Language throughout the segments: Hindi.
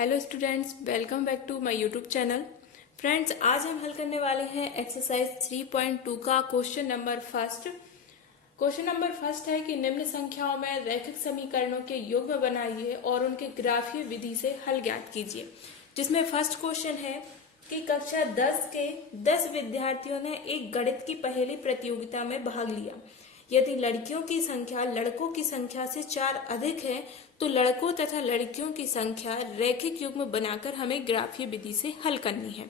Hello students, welcome back to my YouTube channel. Friends, आज हम हल करने वाले हैं एक्सरसाइज 3.2 का question number first. Question number first है कि निम्न संख्याओं में रैखिक समीकरणों के युग्म बनाइए और उनके ग्राफीय विधि से हल ज्ञात कीजिए। जिसमें फर्स्ट क्वेश्चन है कि कक्षा 10 के 10 विद्यार्थियों ने एक गणित की पहेली प्रतियोगिता में भाग लिया। यदि लड़कियों की संख्या लड़कों की संख्या से 4 अधिक है तो लड़कों तथा लड़कियों की संख्या रैखिक युग्म बनाकर हमें ग्राफीय विधि से हल करनी है।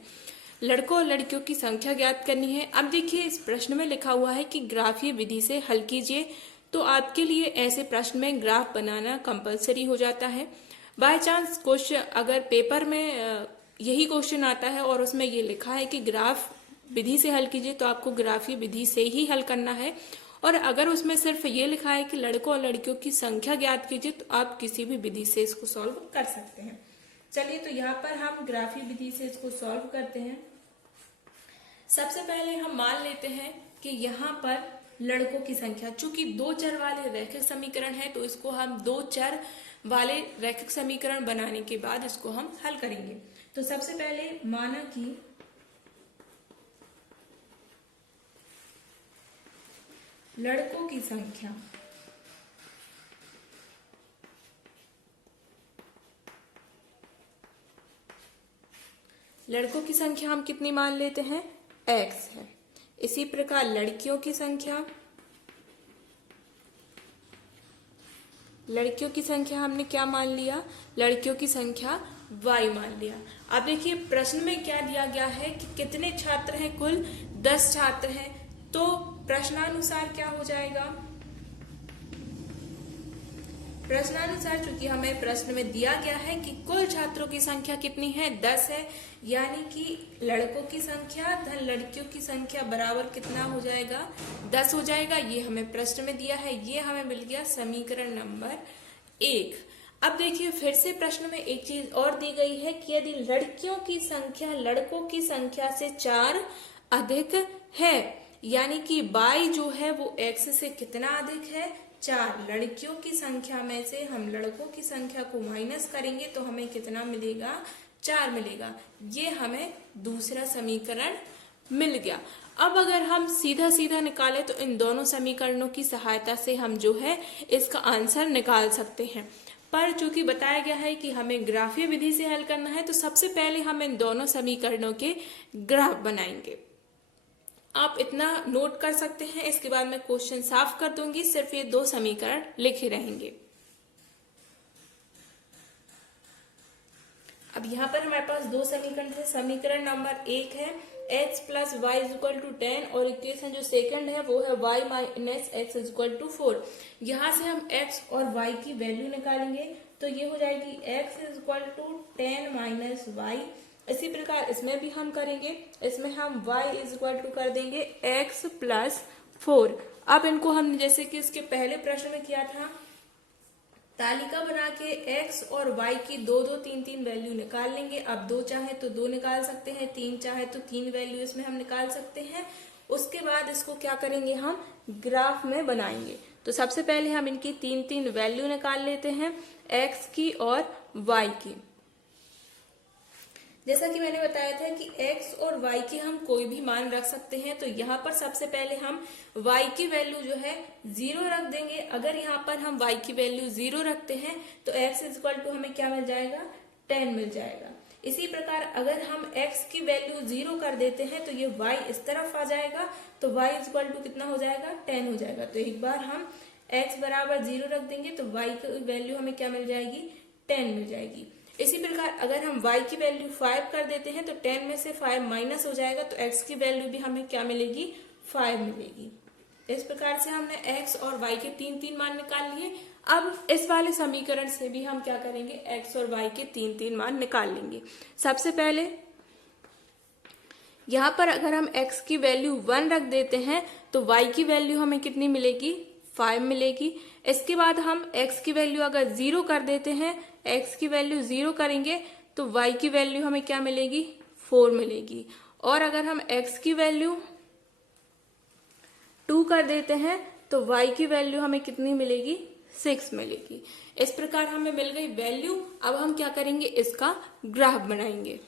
लड़कों और लड़कियों की संख्या ज्ञात करनी है। अब देखिए, इस प्रश्न में लिखा हुआ है कि ग्राफीय विधि से हल कीजिए, तो आपके लिए ऐसे प्रश्न में ग्राफ बनाना कंपलसरी हो जाता है। बाय चांस क्वेश्चन अगर पेपर में यही क्वेश्चन आता है और उसमें ये लिखा है कि ग्राफ विधि से हल कीजिए, तो आपको ग्राफीय विधि से ही हल करना है। और अगर उसमें सिर्फ ये लिखा है कि लड़कों और लड़कियों की संख्या ज्ञात कीजिए, तो आप किसी भी विधि से इसको सॉल्व कर सकते हैं। चलिए, तो यहाँ पर हम ग्राफीय विधि से इसको सॉल्व करते हैं। सबसे पहले हम मान लेते हैं कि यहाँ पर लड़कों की संख्या, चूंकि 2 चर वाले रैखिक समीकरण है, तो इसको हम 2 चर वाले रैखिक समीकरण बनाने के बाद इसको हम हल करेंगे। तो सबसे पहले माना कि लड़कों की संख्या हम कितनी मान लेते हैं? x है। इसी प्रकार लड़कियों की संख्या हमने क्या मान लिया? लड़कियों की संख्या y मान लिया। अब देखिए, प्रश्न में क्या दिया गया है कि कितने छात्र हैं? कुल 10 छात्र हैं। तो प्रश्नानुसार क्या हो जाएगा? प्रश्नानुसार चूंकि हमें प्रश्न में दिया गया है कि कुल छात्रों की संख्या कितनी है? 10 है, यानी कि लड़कों की संख्या धन लड़कियों की संख्या बराबर कितना हो जाएगा? 10 हो जाएगा। ये हमें प्रश्न में दिया है। ये हमें मिल गया समीकरण नंबर 1। अब देखिए, फिर से प्रश्न में एक चीज और दी गई है कि यदि लड़कियों की संख्या लड़कों की संख्या से 4 अधिक है, यानी कि y जो है वो x से कितना अधिक है? 4। लड़कियों की संख्या में से हम लड़कों की संख्या को माइनस करेंगे तो हमें कितना मिलेगा? 4 मिलेगा। ये हमें दूसरा समीकरण मिल गया। अब अगर हम सीधा सीधा निकालें तो इन दोनों समीकरणों की सहायता से हम जो है इसका आंसर निकाल सकते हैं। पर चूंकि बताया गया है कि हमें ग्राफीय विधि से हल करना है, तो सबसे पहले हम इन दोनों समीकरणों के ग्राफ बनाएंगे। आप इतना नोट कर सकते हैं। इसके बाद मैं क्वेश्चन साफ कर दूंगी, सिर्फ ये 2 समीकरण लिखे रहेंगे। अब यहाँ पर हमारे पास 2 समीकरण थे। समीकरण नंबर 1 है x plus y is equal to 10 और इक्वेशन जो सेकंड है वो है y minus x is equal to 4। यहाँ से हम x और y की वैल्यू निकालेंगे, तो ये हो जाएगी x is equal to 10 minus y. इसी प्रकार इसमें भी हम करेंगे। इसमें हम y इज इक्वल टू कर देंगे x प्लस 4। अब इनको हम जैसे कि इसके पहले प्रश्न में किया था, तालिका बना के x और y की 2-2, 3-3 वैल्यू निकाल लेंगे। अब 2 चाहे तो 2 निकाल सकते हैं, 3 चाहे तो 3 वैल्यू इसमें हम निकाल सकते हैं। उसके बाद इसको क्या करेंगे? हम ग्राफ में बनाएंगे। तो सबसे पहले हम इनकी 3-3 वैल्यू निकाल लेते हैं, x की और y की। जैसा कि मैंने बताया था कि x और y की हम कोई भी मान रख सकते हैं। तो यहाँ पर सबसे पहले हम y की वैल्यू जो है 0 रख देंगे। अगर यहाँ पर हम y की वैल्यू 0 रखते हैं तो x इज इक्वल टू हमें क्या मिल जाएगा? 10 मिल जाएगा। इसी प्रकार अगर हम x की वैल्यू 0 कर देते हैं तो ये y इस तरफ आ जाएगा, तो y इज इक्वल टू कितना हो जाएगा? 10 हो जाएगा। तो एक बार हम x बराबर 0 रख देंगे तो y की वैल्यू हमें क्या मिल जाएगी? 10 मिल जाएगी। इसी प्रकार अगर हम y की वैल्यू 5 कर देते हैं तो 10 में से 5 माइनस हो जाएगा, तो x की वैल्यू भी हमें क्या मिलेगी? 5 मिलेगी। इस प्रकार से हमने x और y के 3-3 मान निकाल लिए। अब इस वाले समीकरण से भी हम क्या करेंगे? x और y के 3-3 मान निकाल लेंगे। सबसे पहले यहाँ पर अगर हम x की वैल्यू 1 रख देते हैं तो y की वैल्यू हमें कितनी मिलेगी? 5 मिलेगी। इसके बाद हम x की वैल्यू अगर 0 कर देते हैं, x की वैल्यू 0 करेंगे तो y की वैल्यू हमें क्या मिलेगी? 4 मिलेगी। और अगर हम x की वैल्यू 2 कर देते हैं तो y की वैल्यू हमें कितनी मिलेगी? 6 मिलेगी। इस प्रकार हमें मिल गई वैल्यू। अब हम क्या करेंगे, इसका ग्राफ बनाएंगे।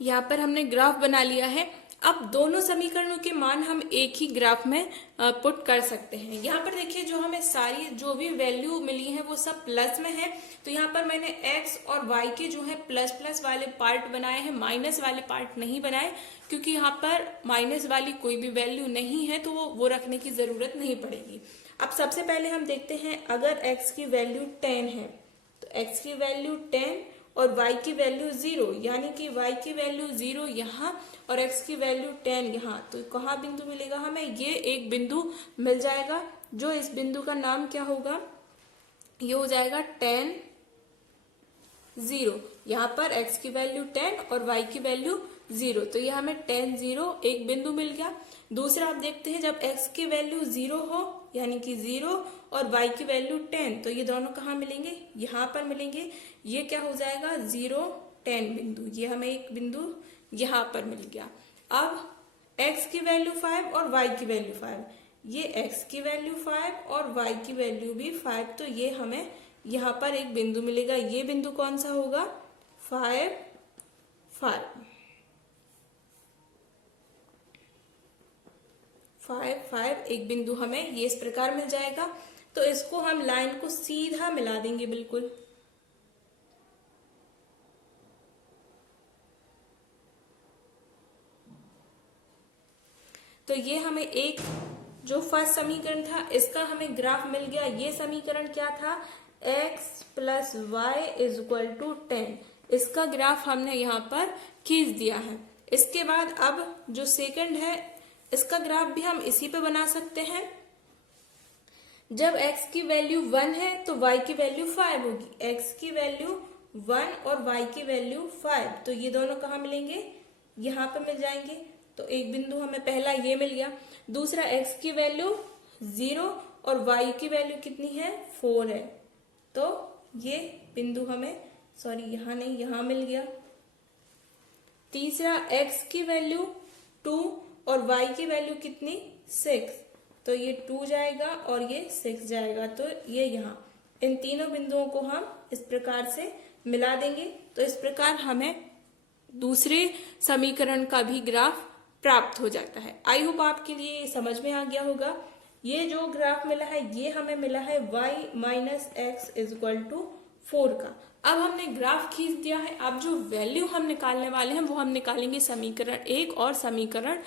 यहाँ पर हमने ग्राफ बना लिया है। अब दोनों समीकरणों के मान हम एक ही ग्राफ में पुट कर सकते हैं। यहाँ पर देखिए, जो हमें सारी जो भी वैल्यू मिली है वो सब प्लस में है, तो यहाँ पर मैंने x और y के जो है प्लस प्लस वाले पार्ट बनाए हैं, माइनस वाले पार्ट नहीं बनाए, क्योंकि यहाँ पर माइनस वाली कोई भी वैल्यू नहीं है तो वो रखने की जरूरत नहीं पड़ेगी। अब सबसे पहले हम देखते हैं, अगर x की वैल्यू 10 है तो x की वैल्यू 10 और y की वैल्यू 0, यानी कि y की वैल्यू 0 यहाँ और x की वैल्यू 10 यहाँ, तो कहाँ बिंदु मिलेगा हमें, ये एक बिंदु मिल जाएगा। जो इस बिंदु का नाम क्या होगा, ये हो जाएगा 10 0। यहाँ पर x की वैल्यू 10 और y की वैल्यू 0, तो ये हमें 10 0 एक बिंदु मिल गया। दूसरा आप देखते हैं, जब x की वैल्यू 0 हो यानी कि 0 और y की वैल्यू 10, तो ये दोनों कहाँ मिलेंगे, यहाँ पर मिलेंगे। ये क्या हो जाएगा 0 10 बिंदु, ये हमें एक बिंदु यहाँ पर मिल गया। अब x की वैल्यू 5 और y की वैल्यू 5, ये x की वैल्यू 5 और y की वैल्यू भी 5, तो ये हमें यहाँ पर एक बिंदु मिलेगा। ये बिंदु कौन सा होगा, 5 5 5 5 एक बिंदु हमें ये इस प्रकार मिल जाएगा। तो इसको हम लाइन को सीधा मिला देंगे बिल्कुल। तो ये हमें एक जो फर्स्ट समीकरण था इसका हमें ग्राफ मिल गया। ये समीकरण क्या था, x plus y is equal to 10, इसका ग्राफ हमने यहाँ पर खींच दिया है। इसके बाद अब जो सेकंड है, इसका ग्राफ भी हम इसी पे बना सकते हैं। जब x की वैल्यू 1 है तो y की वैल्यू 5 होगी। x की वैल्यू 1 और y की वैल्यू 5, तो ये दोनों कहाँ मिलेंगे, यहाँ पे मिल जाएंगे। तो एक बिंदु हमें पहला ये मिल गया। दूसरा x की वैल्यू 0 और y की वैल्यू कितनी है, 4 है, तो ये बिंदु हमें यहाँ नहीं, यहाँ मिल गया। तीसरा x की वैल्यू 2 और y की वैल्यू कितनी, 6, तो ये 2 जाएगा और ये 6 जाएगा, तो ये यहाँ इन तीनों बिंदुओं को हम इस प्रकार से मिला देंगे। तो इस प्रकार हमें दूसरे समीकरण का भी ग्राफ प्राप्त हो जाता है। आई होप आपके लिए समझ में आ गया होगा। ये जो ग्राफ मिला है ये हमें मिला है y minus x is equal to 4 का। अब हमने ग्राफ खींच दिया है। अब जो वैल्यू हम निकालने वाले हैं वो हम निकालेंगे समीकरण 1 और समीकरण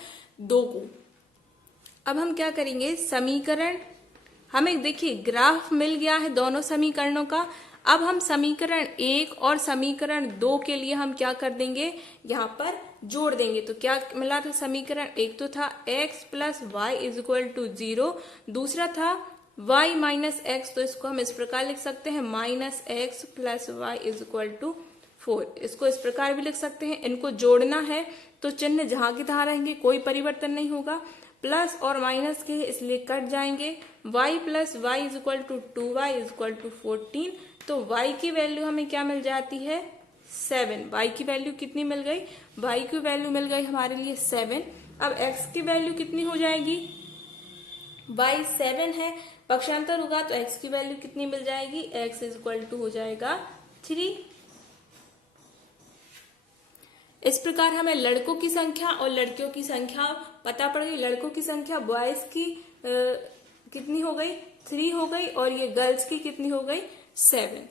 2 को। अब हम क्या करेंगे, समीकरण हमें देखिए ग्राफ मिल गया है दोनों समीकरणों का। अब हम समीकरण 1 और समीकरण 2 के लिए हम क्या कर देंगे, यहाँ पर जोड़ देंगे। तो क्या मिला था, समीकरण 1 तो था x plus y is equal to 0, दूसरा था y माइनस एक्स, तो इसको हम इस प्रकार लिख सकते हैं minus x plus y is equal to 4। इसको इस प्रकार भी लिख सकते हैं। इनको जोड़ना है तो चिन्ह जहां की तहां रहेंगे, कोई परिवर्तन नहीं होगा। प्लस और माइनस के इसलिए कट जाएंगे। y plus y is equal to 2y is equal to 14, तो y की वैल्यू हमें क्या मिल जाती है, 7। y की वैल्यू कितनी मिल गई, y की वैल्यू मिल गई हमारे लिए 7। अब x की वैल्यू कितनी हो जाएगी, y 7 है, पक्षांतर होगा तो x की वैल्यू कितनी मिल जाएगी, x इज इक्वल टू हो जाएगा 3। इस प्रकार हमें लड़कों की संख्या और लड़कियों की संख्या पता पड़ गई। लड़कों की संख्या बॉयज की कितनी हो गई, 3 हो गई, और ये गर्ल्स की कितनी हो गई, 7।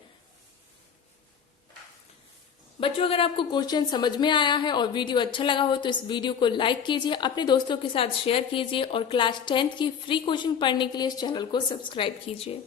बच्चों, अगर आपको क्वेश्चन समझ में आया है और वीडियो अच्छा लगा हो तो इस वीडियो को लाइक कीजिए, अपने दोस्तों के साथ शेयर कीजिए और क्लास 10th की फ्री कोचिंग पढ़ने के लिए इस चैनल को सब्सक्राइब कीजिए।